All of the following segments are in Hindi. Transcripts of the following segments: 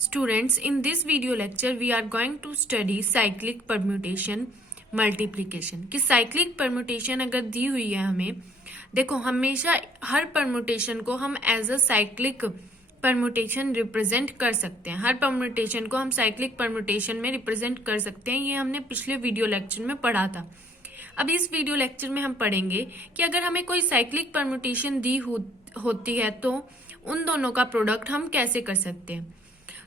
Students, in this video lecture, we are going to study cyclic permutation multiplication. कि cyclic permutation अगर दी हुई है हमें, देखो हमेशा हर permutation को हम as a cyclic permutation represent कर सकते हैं. हर permutation को हम cyclic permutation में represent कर सकते हैं. ये हमने पिछले video lecture में पढ़ा था. अब इस वीडियो लेक्चर में हम पढ़ेंगे कि अगर हमें कोई साइक्लिक परम्यूटेशन दी होती है तो उन दोनों का प्रोडक्ट हम कैसे कर सकते हैं.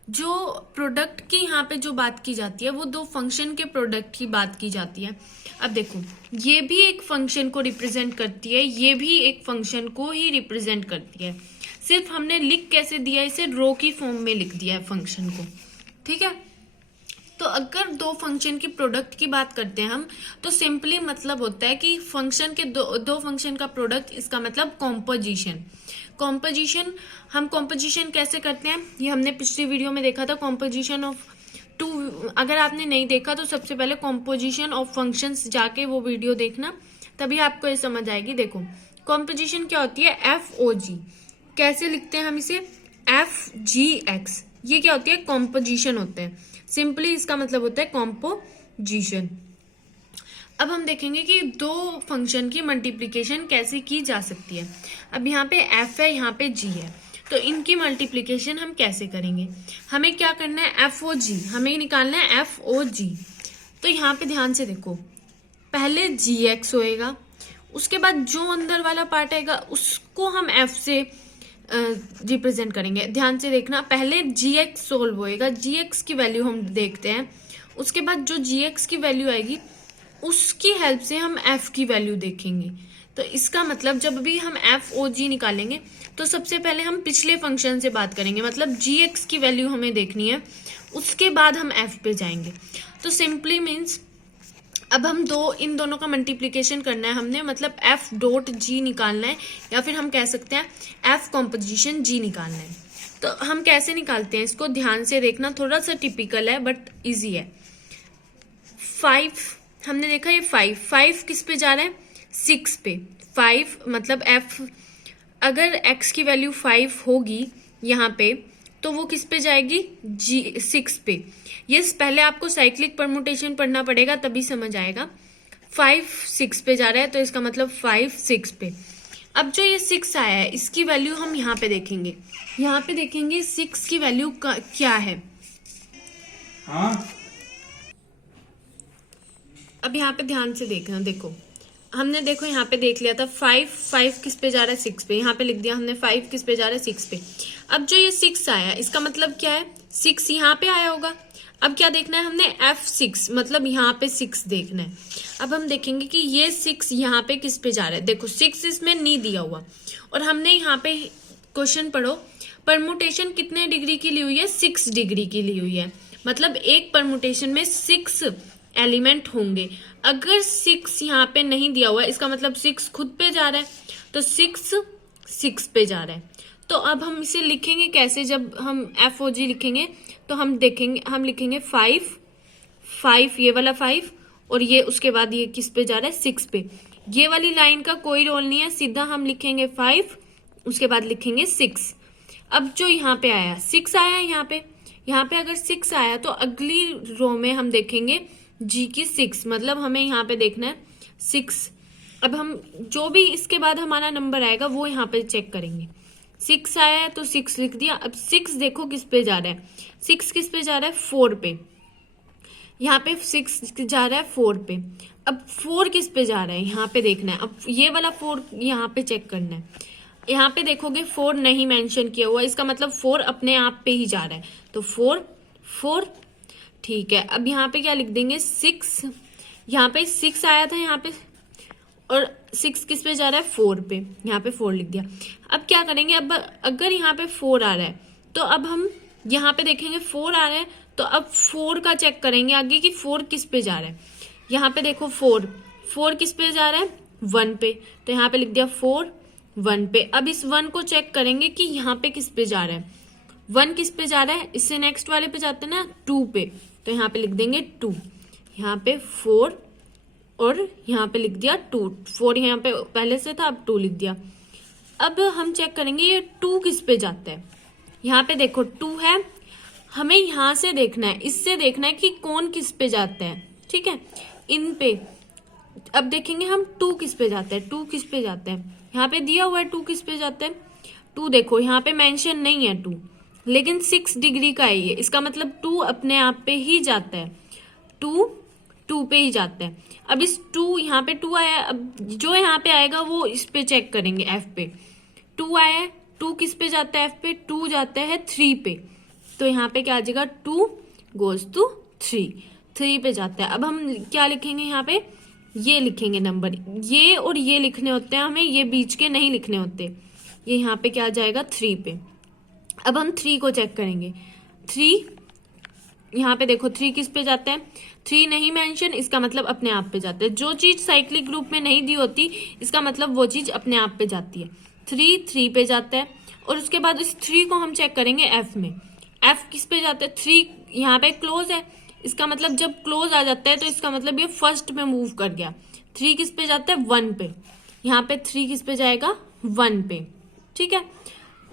जो प्रोडक्ट की यहाँ पे जो बात की जाती है वो दो फंक्शन के प्रोडक्ट की बात की जाती है. अब देखो ये भी एक फंक्शन को रिप्रेजेंट करती है, ये भी एक फंक्शन को ही रिप्रेजेंट करती है. सिर्फ हमने लिख कैसे दिया, इसे रो की फॉर्म में लिख दिया है फंक्शन को. ठीक है, तो अगर दो फंक्शन की प्रोडक्ट की बात करते हैं हम तो सिंपली मतलब होता है कि फंक्शन के दो फंक्शन का प्रोडक्ट, इसका मतलब कॉम्पोजिशन. हम कॉम्पोजिशन कैसे करते हैं ये हमने पिछली वीडियो में देखा था. कॉम्पोजिशन ऑफ टू, अगर आपने नहीं देखा तो सबसे पहले कॉम्पोजिशन ऑफ फंक्शंस जाके वो वीडियो देखना, तभी आपको ये समझ आएगी. देखो कॉम्पोजिशन क्या होती है, FOG. कैसे लिखते हैं हम इसे, FGX. ये क्या होती है, कॉम्पोजिशन होता है. सिंपली इसका मतलब होता है कॉम्पोजिशन. अब हम देखेंगे कि दो फंक्शन की मल्टीप्लिकेशन कैसे की जा सकती है. अब यहाँ पे f है, यहाँ पे g है, तो इनकी मल्टीप्लिकेशन हम कैसे करेंगे. हमें क्या करना है, FOG हमें निकालना है. FOG तो यहाँ पे ध्यान से देखो, पहले GX होएगा, उसके बाद जो अंदर वाला पार्ट आएगा उसको हम f से रिप्रेजेंट करेंगे. ध्यान से देखना, पहले GX सोल्व होएगा, GX की वैल्यू हम देखते हैं, उसके बाद जो GX की वैल्यू आएगी उसकी हेल्प से हम f की वैल्यू देखेंगे. तो इसका मतलब जब भी हम FOG निकालेंगे तो सबसे पहले हम पिछले फंक्शन से बात करेंगे, मतलब GX की वैल्यू हमें देखनी है, उसके बाद हम f पे जाएंगे. तो सिंपली मीन्स अब हम इन दोनों का मल्टीप्लिकेशन करना है हमने, मतलब f डॉट g निकालना है, या फिर हम कह सकते हैं f कॉम्पोजिशन g निकालना है. तो हम कैसे निकालते हैं इसको ध्यान से देखना, थोड़ा सा टिपिकल है बट इजी है. 5 हमने देखा, ये 5 किस पे जा रहा है, 6 पे. 5 मतलब f, अगर x की वैल्यू 5 होगी यहाँ पे तो वो किस पे जाएगी, 6 पे. ये पहले आपको साइक्लिक परम्यूटेशन पढ़ना पड़ेगा तभी समझ आएगा. 5 6 पे जा रहा है तो इसका मतलब 5 6 पे. अब जो ये 6 आया है इसकी वैल्यू हम यहाँ पे देखेंगे, 6 की वैल्यू क्या है. हाँ? अब यहाँ पे ध्यान से देखना, देखो हमने देखो यहाँ पे देख लिया था 5 किस पे जा रहा है, 6 पे. यहाँ पे लिख दिया हमने 5 किस पे जा रहा है, 6 पे. अब जो ये 6 आया इसका मतलब क्या है, 6 यहाँ पे आया होगा. अब क्या देखना है हमने, F6 मतलब यहाँ पे 6 देखना है. अब हम देखेंगे कि ये 6 यहाँ पे किस पे जा रहा है. देखो 6 इसमें नहीं दिया हुआ, और हमने यहाँ पे क्वेश्चन पढ़ो, परमुटेशन कितने डिग्री की ली हुई है, 6 डिग्री की ली हुई है. मतलब एक परमुटेशन में 6 एलिमेंट होंगे. अगर 6 यहाँ पे नहीं दिया हुआ है इसका मतलब 6 खुद पे जा रहा है, तो 6 पे जा रहा है. तो अब हम इसे लिखेंगे कैसे, जब हम FOG लिखेंगे तो हम लिखेंगे 5 ये वाला 5, और ये उसके बाद ये किस पे जा रहा है, 6 पे. ये वाली लाइन का कोई रोल नहीं है, सीधा हम लिखेंगे 5 उसके बाद लिखेंगे 6. अब जो यहाँ पे आया 6 आया, यहाँ पे अगर 6 आया तो अगली रो में हम देखेंगे G की 6, मतलब हमें यहाँ पे देखना है 6. अब हम जो भी इसके बाद हमारा नंबर आएगा वो यहाँ पे चेक करेंगे. 6 आया है तो 6 लिख दिया. अब 6 देखो किस पे जा रहा है, 6 किस पे जा रहा है, 4 पे. यहाँ पे 6 जा रहा है 4 पे. अब 4 किस पे जा रहा है, यहाँ पे देखना है. अब ये वाला 4 यहाँ पे चेक करना है. यहाँ पे देखोगे 4 नहीं मेंशन किया हुआ, इसका मतलब 4 अपने आप पे ही जा रहा है, तो 4 ठीक है. अब यहाँ पे क्या लिख देंगे, 6. यहाँ पे 6 आया था यहाँ पे, और 6 किस पे जा रहा है, 4 पे. यहाँ पे 4 लिख दिया. अब क्या करेंगे, अब अगर यहाँ पे 4 आ रहा है तो अब हम यहाँ पे देखेंगे 4 आ रहा है, तो अब 4 का चेक करेंगे आगे कि 4 किस पे जा रहा है. यहाँ पे देखो 4 किस पे जा रहा है, 1 पे, तो यहाँ पे लिख दिया 4 1 पे. अब इस 1 को चेक करेंगे कि यहाँ पे किस पे जा रहा है, 1 किस पे जा रहा है, इससे नेक्स्ट वाले पे जाते हैं ना, 2 पे, तो यहाँ पे लिख देंगे 2. यहाँ पे 4 और यहाँ पे लिख दिया 2. 4 यहाँ पे पहले से था, अब 2 लिख दिया. अब हम चेक करेंगे ये 2 किस पे जाता है. यहाँ पे देखो 2 है, हमें यहाँ से देखना है, इससे देखना है कि कौन किस पे जाता है, ठीक है, इन पे। अब देखेंगे हम 2 किस पे जाता है, 2 किस पे जाता है, यहाँ पे दिया हुआ है 2 किस पे जाता है। 2 देखो यहाँ पे मेंशन नहीं है 2, लेकिन 6 डिग्री का है ये, इसका मतलब 2 अपने आप पे ही जाता है, 2 पे ही जाता है। अब इस 2 यहाँ पे 2 आया, अब जो यहाँ पे आएगा वो इस पे चेक करेंगे, F पे 2 आया है, 2 किस पे जाता है, F पे 2 जाता है 3 पे, तो यहाँ पे क्या आ जाएगा 2 goes to 3 पे जाता है। अब हम क्या लिखेंगे यहाँ पे, ये लिखेंगे नंबर, ये और ये लिखने होते हैं हमें, ये बीच के नहीं लिखने होते, ये यहाँ पे क्या आ जाएगा 3 पे। अब हम 3 को चेक करेंगे, 3 यहाँ पे देखो 3 किस पे जाता है, 3 नहीं मेंशन, इसका मतलब अपने आप पे जाता है। जो चीज साइक्लिक ग्रुप में नहीं दी होती इसका मतलब वो चीज अपने आप पे जाती है। 3 पे जाता है, और उसके बाद इस 3 को हम चेक करेंगे F में, F किस पे जाता है, 3 यहाँ पे क्लोज है, इसका मतलब जब क्लोज आ जाता है तो इसका मतलब ये फर्स्ट में मूव कर गया। 3 किस पे जाता है, 1 पे, यहाँ पे 3 किस पे जाएगा, 1 पे, ठीक है।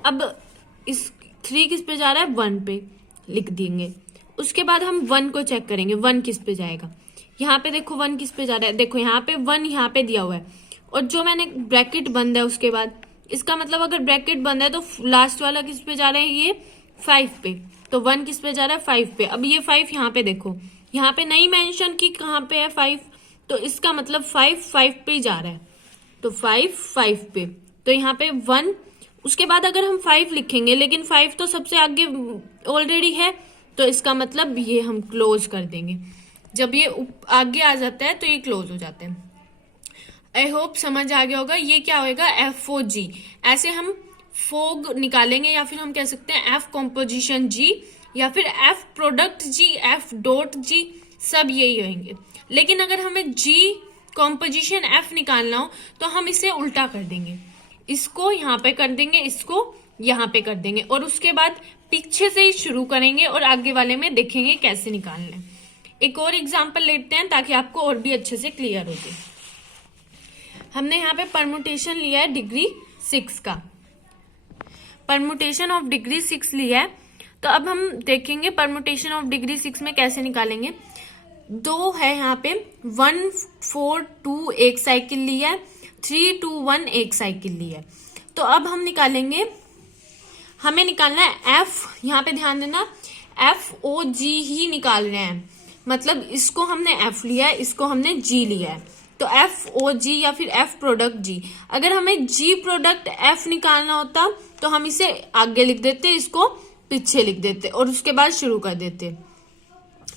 अब इस 3 किस पे जा रहा है, 1 पे लिख देंगे। उसके बाद हम 1 को चेक करेंगे, 1 किस पे जाएगा, यहाँ पे देखो 1 किस पे जा रहा है, देखो यहाँ पे 1 यहाँ पे दिया हुआ है, और जो मैंने ब्रैकेट बंद है उसके बाद, इसका मतलब अगर ब्रैकेट बंद है तो लास्ट वाला किस पे जा रहा है, ये 5 पे, तो 1 किस पे जा रहा है, 5 पे। अब ये 5 यहाँ पे देखो, यहाँ पे नहीं मेंशन कि कहाँ पे है 5, तो इसका मतलब 5 पे ही जा रहा है, तो 5 पे, तो यहाँ पे 1। उसके बाद अगर हम 5 लिखेंगे, लेकिन 5 तो सबसे आगे ऑलरेडी है, तो इसका मतलब ये हम क्लोज कर देंगे। जब ये आगे आ जाता है तो ये क्लोज हो जाते हैं। आई होप समझ आ गया होगा। ये क्या होगा, FOG, ऐसे हम फोग निकालेंगे, या फिर हम कह सकते हैं F कॉम्पोजिशन G, या फिर F product G, F dot G, सब यही होंगे। लेकिन अगर हमें G कॉम्पोजिशन F निकालना हो तो हम इसे उल्टा कर देंगे, इसको यहाँ पे कर देंगे, इसको यहाँ पे कर देंगे, और उसके बाद पीछे से ही शुरू करेंगे और आगे वाले में देखेंगे कैसे निकालना है। एक और एग्जांपल लेते हैं ताकि आपको और भी अच्छे से क्लियर हो जाए। हमने यहाँ पे परमुटेशन लिया है डिग्री 6 का, परमुटेशन ऑफ डिग्री 6 लिया है, तो अब हम देखेंगे परमुटेशन ऑफ डिग्री 6 में कैसे निकालेंगे। 2 है यहाँ पे, 1 4 2 एक साइकिल लिया है, 3 2 1 एक साइकिल लिया है। तो अब हम निकालेंगे, हमें निकालना है F, यहाँ पे ध्यान देना FOG ही निकाल रहे हैं, मतलब इसको हमने F लिया है, इसको हमने G लिया है, तो FOG या फिर F प्रोडक्ट G। अगर हमें G प्रोडक्ट F निकालना होता तो हम इसे आगे लिख देते, इसको पीछे लिख देते और उसके बाद शुरू कर देते।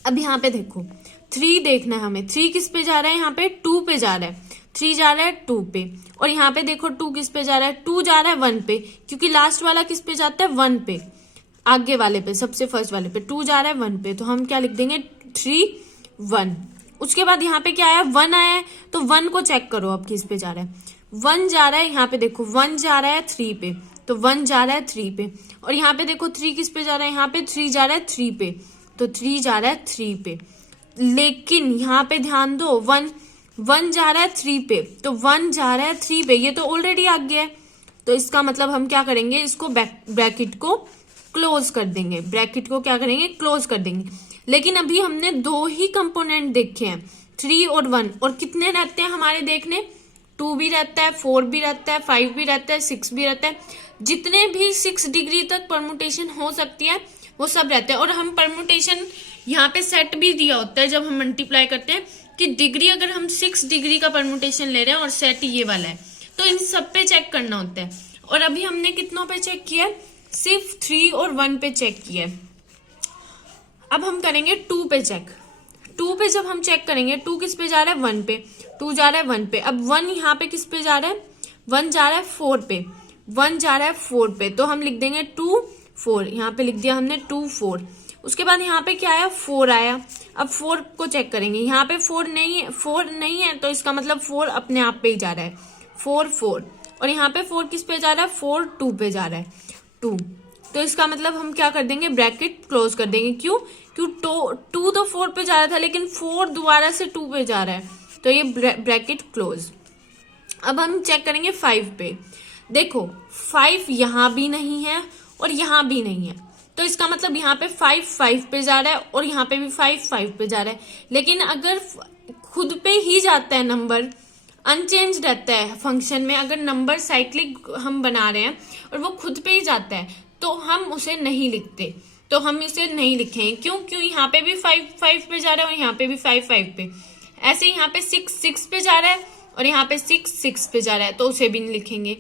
अब यहाँ पे देखो 3 देखना है हमें, 3 किस पे जा रहा है, यहाँ पे 2 पे जा रहा है, 3 जा रहा है 2 पे, और यहाँ पे देखो 2 किस पे जा रहा है, 2 जा रहा है 1 पे, क्योंकि लास्ट वाला किस पे जाता है, 1 पे, आगे वाले पे, सबसे फर्स्ट वाले पे 2 जा रहा है 1 पे, तो हम क्या लिख देंगे 3 1। उसके बाद यहाँ पे क्या आया, 1 आया है, तो 1 को चेक करो अब किस पे जा रहा है, 1 जा रहा है, यहाँ पे देखो 1 जा रहा है 3 पे, तो 1 जा रहा है 3 पे, और यहाँ पे देखो 3 किस पे जा रहा है, यहाँ पे 3 जा रहा है 3 पे, तो 3 जा रहा है 3 पे। लेकिन यहाँ पे ध्यान दो, 1 जा रहा है 3 पे, तो 1 जा रहा है 3 पे, ये तो ऑलरेडी आ गया है, तो इसका मतलब हम क्या करेंगे, इसको ब्रैकेट को क्लोज कर देंगे, ब्रैकेट को क्या करेंगे, क्लोज कर देंगे। लेकिन अभी हमने 2 ही कंपोनेंट देखे हैं, 3 और 1, और कितने रहते हैं हमारे देखने, 2 भी रहता है, 4 भी रहता है, 5 भी रहता है, 6 भी रहता है, जितने भी 6 डिग्री तक परमुटेशन हो सकती है वो सब रहते हैं। और हम परमुटेशन यहाँ पे सेट भी दिया होता है जब हम मल्टीप्लाई करते हैं कि डिग्री, अगर हम 6 डिग्री का परमुटेशन ले रहे हैं और सेट ये वाला है, तो इन सब पे चेक करना होता है। और अभी हमने कितनों पे चेक किया, सिर्फ 3 और 1 पे चेक किया। अब हम करेंगे 2 पे चेक। 2 पे जब हम चेक करेंगे, 2 किस पे जा रहा है, 1 पे, 2 जा रहा है 1 पे। अब 1 यहाँ पे किस पे जा रहा है, 1 जा रहा है 4 पे, 1 जा रहा है 4 पे, तो हम लिख देंगे 2 4, यहाँ पे लिख दिया हमने 2 4। उसके बाद यहाँ पे क्या आया, 4 आया। अब 4 को चेक करेंगे, यहाँ पे 4 नहीं है, तो इसका मतलब 4 अपने आप पे ही जा रहा है, 4 4, और यहाँ पे 4 किस पे जा रहा है, 4 2 पे जा रहा है, 2, तो इसका मतलब हम क्या कर देंगे, ब्रैकेट क्लोज कर देंगे। क्यों 2 तो 4 पे जा रहा था, लेकिन 4 दोबारा से 2 पे जा रहा है, तो ये ब्रैकेट क्लोज। अब हम चेक करेंगे 5 पे। देखो 5 यहाँ भी नहीं है और यहाँ भी नहीं है, तो इसका मतलब यहाँ पे 5 5 पे जा रहा है और यहाँ पे भी 5 5 पे जा रहा है। लेकिन अगर खुद पे ही जाता है नंबर, अनचेंज रहता है फंक्शन में, अगर नंबर साइक्लिक हम बना रहे हैं और वो खुद पे ही जाता है तो हम उसे नहीं लिखते, तो हम इसे नहीं लिखेंगे। क्यों? क्यों यहाँ पे भी 5 5 पे जा रहा है और यहाँ पे भी 5 5 पे। ऐसे यहाँ पे 6 6 पे जा रहा है और यहाँ पे 6 6 पे जा रहा है, तो उसे भी नहीं लिखेंगे।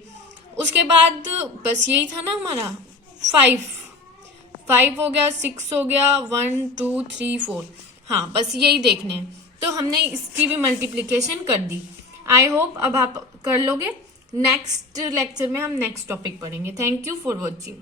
उसके बाद बस यही था ना हमारा, 5 हो गया, 6 हो गया, 1 2 3 4, हाँ बस यही देखने हैं। तो हमने इसकी भी मल्टीप्लिकेशन कर दी। आई होप अब आप कर लोगे। नेक्स्ट लेक्चर में हम नेक्स्ट टॉपिक पढ़ेंगे। Thank you for watching.